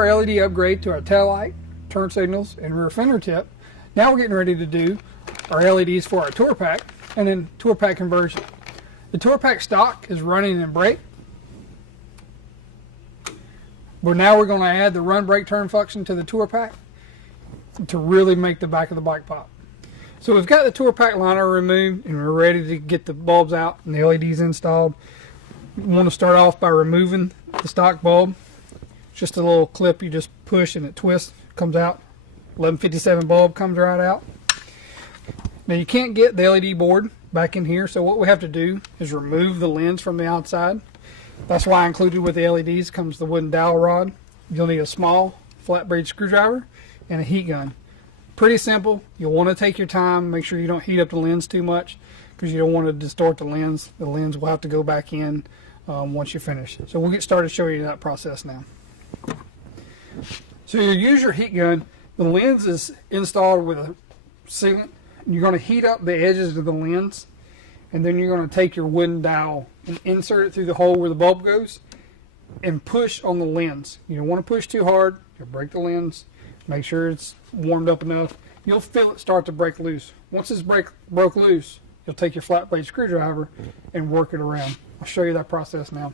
our LED upgrade to our tail light, turn signals, and rear fender tip, now we're getting ready to do our LEDs for our Tour Pak and then Tour Pak conversion. The Tour Pak stock is running in brake. But now we're going to add the run brake turn function to the Tour Pak to really make the back of the bike pop. So we've got the Tour Pak liner removed and we're ready to get the bulbs out and the LEDs installed. We want to start off by removing the stock bulb. It's just a little clip you just push and it twists, comes out. 1157 bulb comes right out. Now you can't get the LED board back in here, so what we have to do is remove the lens from the outside. That's why included with the LEDs comes the wooden dowel rod. You'll need a small flat blade screwdriver and a heat gun. Pretty simple. You'll want to take your time, make sure you don't heat up the lens too much because you don't want to distort the lens. The lens will have to go back in once you finish. So we'll get started showing you that process now. So you use your heat gun. The lens is installed with a sealant. You're going to heat up the edges of the lens, and then you're going to take your wooden dowel and insert it through the hole where the bulb goes and push on the lens. You don't want to push too hard. You'll break the lens. Make sure it's warmed up enough. You'll feel it start to break loose. Once it's broke loose, you'll take your flat blade screwdriver and work it around. I'll show you that process now.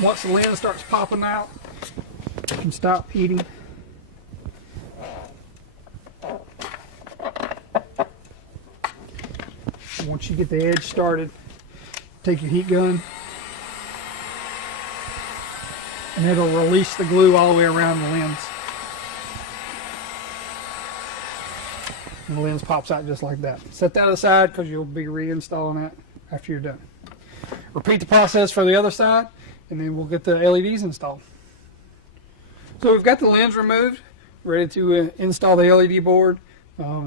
Once the lens starts popping out, you can stop heating. Once you get the edge started, take your heat gun and it'll release the glue all the way around the lens. And the lens pops out just like that. Set that aside because you'll be reinstalling that after you're done. Repeat the process for the other side, and then we'll get the LEDs installed. So we've got the lens removed, ready to install the LED board.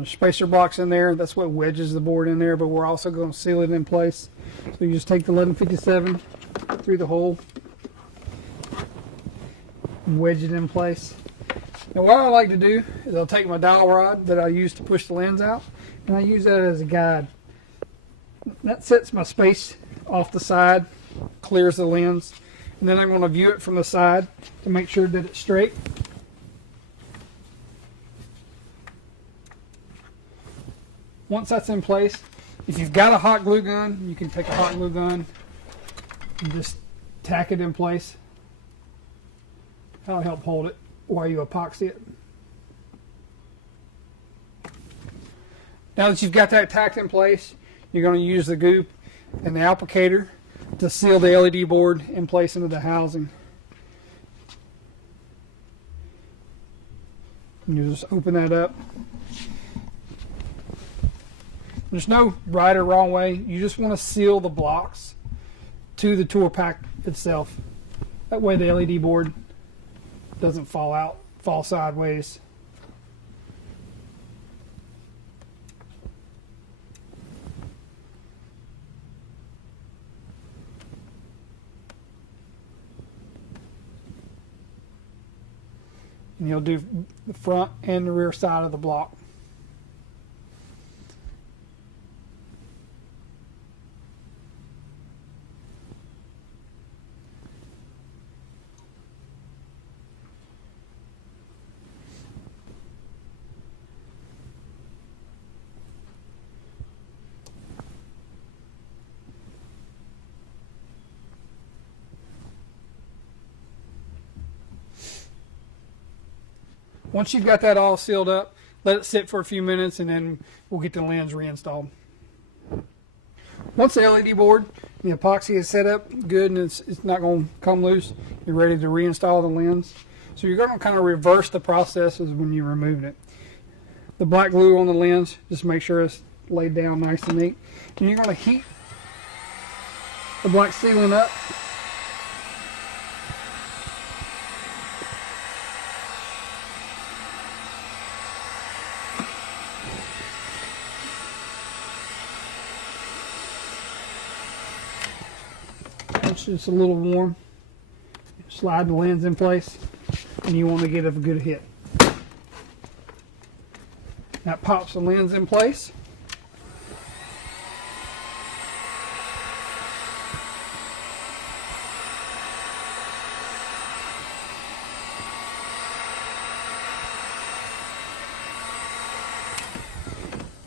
Spacer blocks in there, that's what wedges the board in there, but we're also going to seal it in place. So you just take the 1157 through the hole and wedge it in place. Now what I like to do is I'll take my dowel rod that I use to push the lens out, and I use that as a guide. That sets my space off the side, clears the lens, and then I'm going to view it from the side to make sure that it's straight. Once that's in place, if you've got a hot glue gun, you can take a hot glue gun and just tack it in place. That'll help hold it while you epoxy it. Now that you've got that tacked in place, you're going to use the goop and the applicator to seal the LED board in place into the housing. And you just open that up. There's no right or wrong way. You just want to seal the blocks to the Tour Pak itself. That way the LED board doesn't fall sideways. And you'll do the front and the rear side of the block. Once you've got that all sealed up, let it sit for a few minutes and then we'll get the lens reinstalled. Once the LED board, the epoxy is set up good and it's not going to come loose, you're ready to reinstall the lens. So you're going to kind of reverse the processes when you removed it. The black glue on the lens, just make sure it's laid down nice and neat. And you're going to heat the black sealant up. once it's a little warm, slide the lens in place, and you want to get a good hit. That pops the lens in place.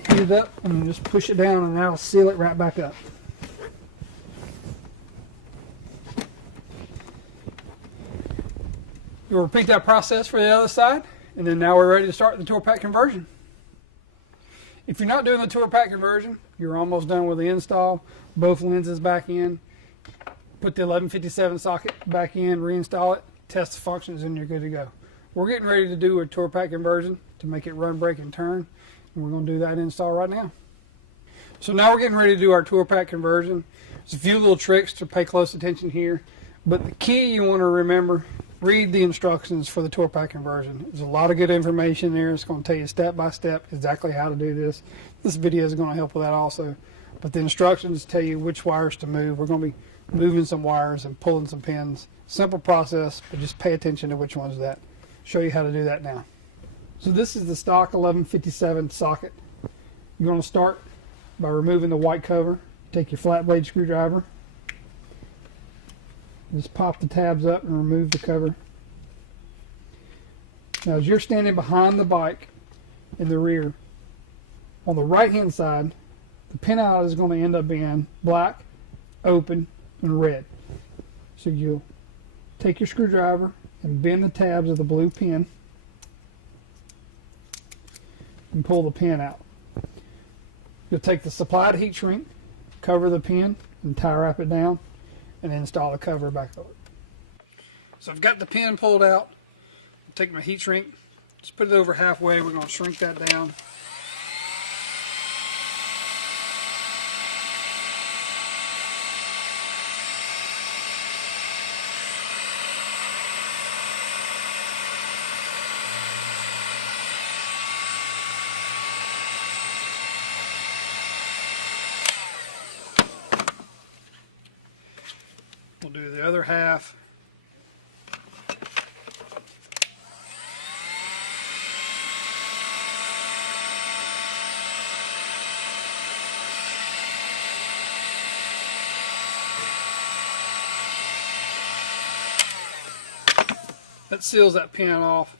Heat it up and just push it down, and that'll seal it right back up. We'll repeat that process for the other side, and then now we're ready to start the Tour Pak conversion. If you're not doing the Tour Pak conversion, you're almost done with the install. Both lenses back in. Put the 1157 socket back in, reinstall it, test the functions, and you're good to go. We're getting ready to do a Tour Pak conversion to make it run, brake, and turn. And we're going to do that install right now. So now we're getting ready to do our Tour Pak conversion. There's a few little tricks to pay close attention here. But the key you want to remember, read the instructions for the Tour Pak conversion. There's a lot of good information there. It's going to tell you step by step exactly how to do this. This video is going to help with that also. But the instructions tell you which wires to move. We're going to be moving some wires and pulling some pins. Simple process, but just pay attention to which one's that. Show you how to do that now. So this is the stock 1157 socket. You're going to start by removing the white cover. Take your flat blade screwdriver. Just pop the tabs up and remove the cover. Now as you're standing behind the bike in the rear, on the right hand side, the pinout is going to end up being black, open, and red. So you'll take your screwdriver and bend the tabs of the blue pin and pull the pin out. You'll take the supplied heat shrink, cover the pin, and tie wrap it down, and install the cover back over. So I've got the pin pulled out. I'll take my heat shrink, just put it over halfway. We're going to shrink that down. We'll do the other half. That seals that pin off.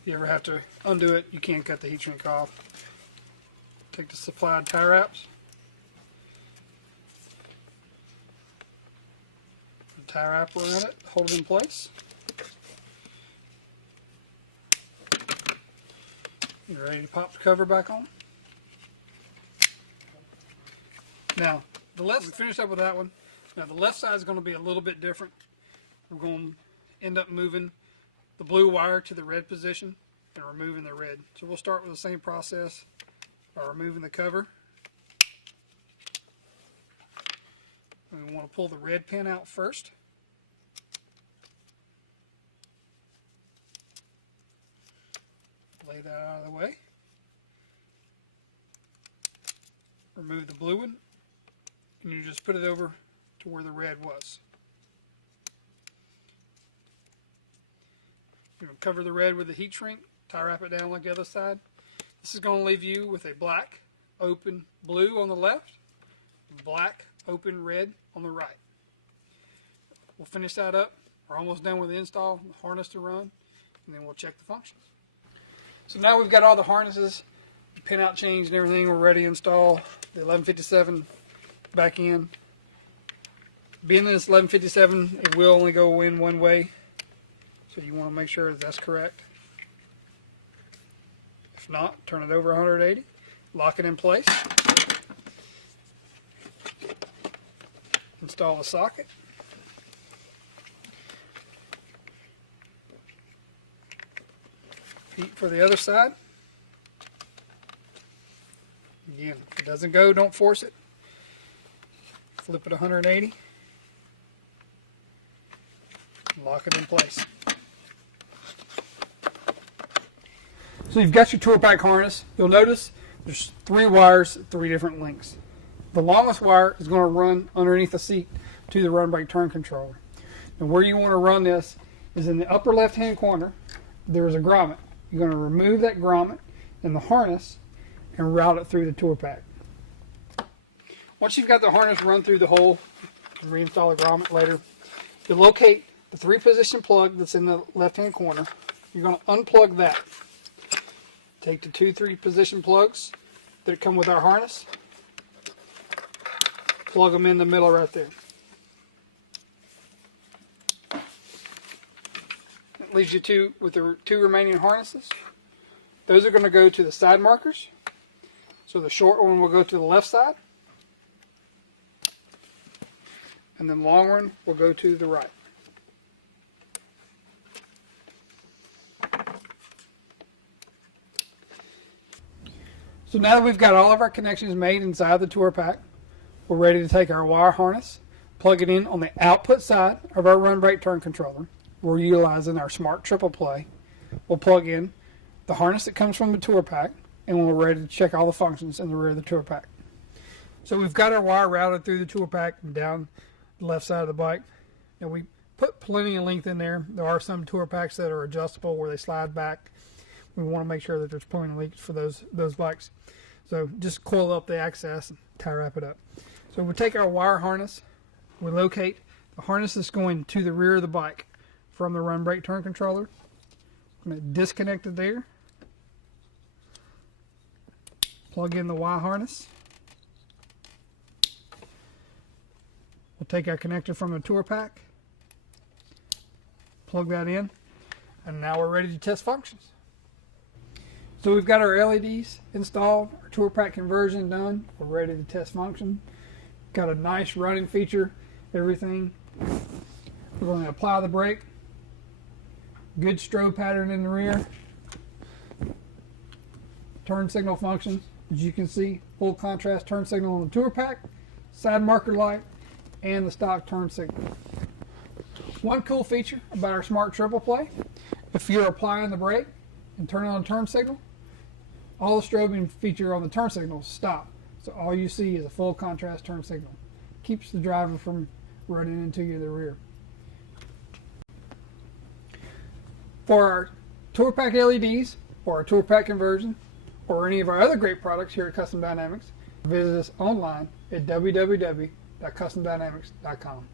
If you ever have to undo it, you can't cut the heat shrink off. Take the supplied tie wraps. Tie wrap around it, hold it in place. You're ready to pop the cover back on. Now, we finished up with that one. Now the left side is going to be a little bit different. We're going to end up moving the blue wire to the red position and removing the red. So we'll start with the same process by removing the cover. We want to pull the red pin out first. Lay that out of the way. Remove the blue one, and you just put it over to where the red was. You're going to cover the red with the heat shrink, tie wrap it down like the other side. This is going to leave you with a black, open blue on the left, black, open red on the right. We'll finish that up. We're almost done with the install, the harness to run, and then we'll check the functions. So now we've got all the harnesses, the pinout changed and everything. We're ready to install the 1157 back in. Being this 1157, it will only go in one way, so you want to make sure that's correct. If not, turn it over 180, lock it in place, install the socket. Repeat for the other side. Again, if it doesn't go, don't force it. Flip it 180. Lock it in place. So you've got your Tour Pak harness. You'll notice there's 3 wires at 3 different lengths. The longest wire is going to run underneath the seat to the run brake turn controller. And where you want to run this is in the upper left hand corner. There is a grommet. You're going to remove that grommet and the harness and route it through the Tour Pak. Once you've got the harness run through the hole, and reinstall the grommet later, you locate the 3-position plug that's in the left hand corner. You're going to unplug that. Take the 2 3-position plugs that come with our harness, plug them in the middle right there. That leaves you with the 2 remaining harnesses. Those are going to go to the side markers. So the short one will go to the left side, and then the long one will go to the right. So now that we've got all of our connections made inside the Tour Pak, we're ready to take our wire harness, plug it in on the output side of our run brake turn controller. We're utilizing our smart triple play. We'll plug in the harness that comes from the Tour Pak, and we're ready to check all the functions in the rear of the Tour Pak. So we've got our wire routed through the Tour Pak and down the left side of the bike. And we put plenty of length in there. There are some Tour Paks that are adjustable where they slide back. We want to make sure that there's plenty of length for those bikes. So just coil up the access and tie wrap it up. So we take our wire harness, we locate the harness that's going to the rear of the bike from the run brake turn controller. I'm going to disconnect it there. Plug in the wire harness. We'll take our connector from the Tour Pak, plug that in, and now we're ready to test functions. So we've got our LEDs installed, our Tour Pak conversion done. We're ready to test function. Got a nice running feature, everything. We're going to apply the brake. Good strobe pattern in the rear. Turn signal functions. As you can see, full contrast turn signal on the Tour Pak, side marker light, and the stock turn signal. One cool feature about our smart triple play, if you're applying the brake and turning on turn signal, all the strobing feature on the turn signals stop. So all you see is a full contrast turn signal. Keeps the driver from running into you in the rear. For our Tour Pak LEDs, or our Tour Pak conversion, or any of our other great products here at Custom Dynamics, visit us online at www.customdynamics.com.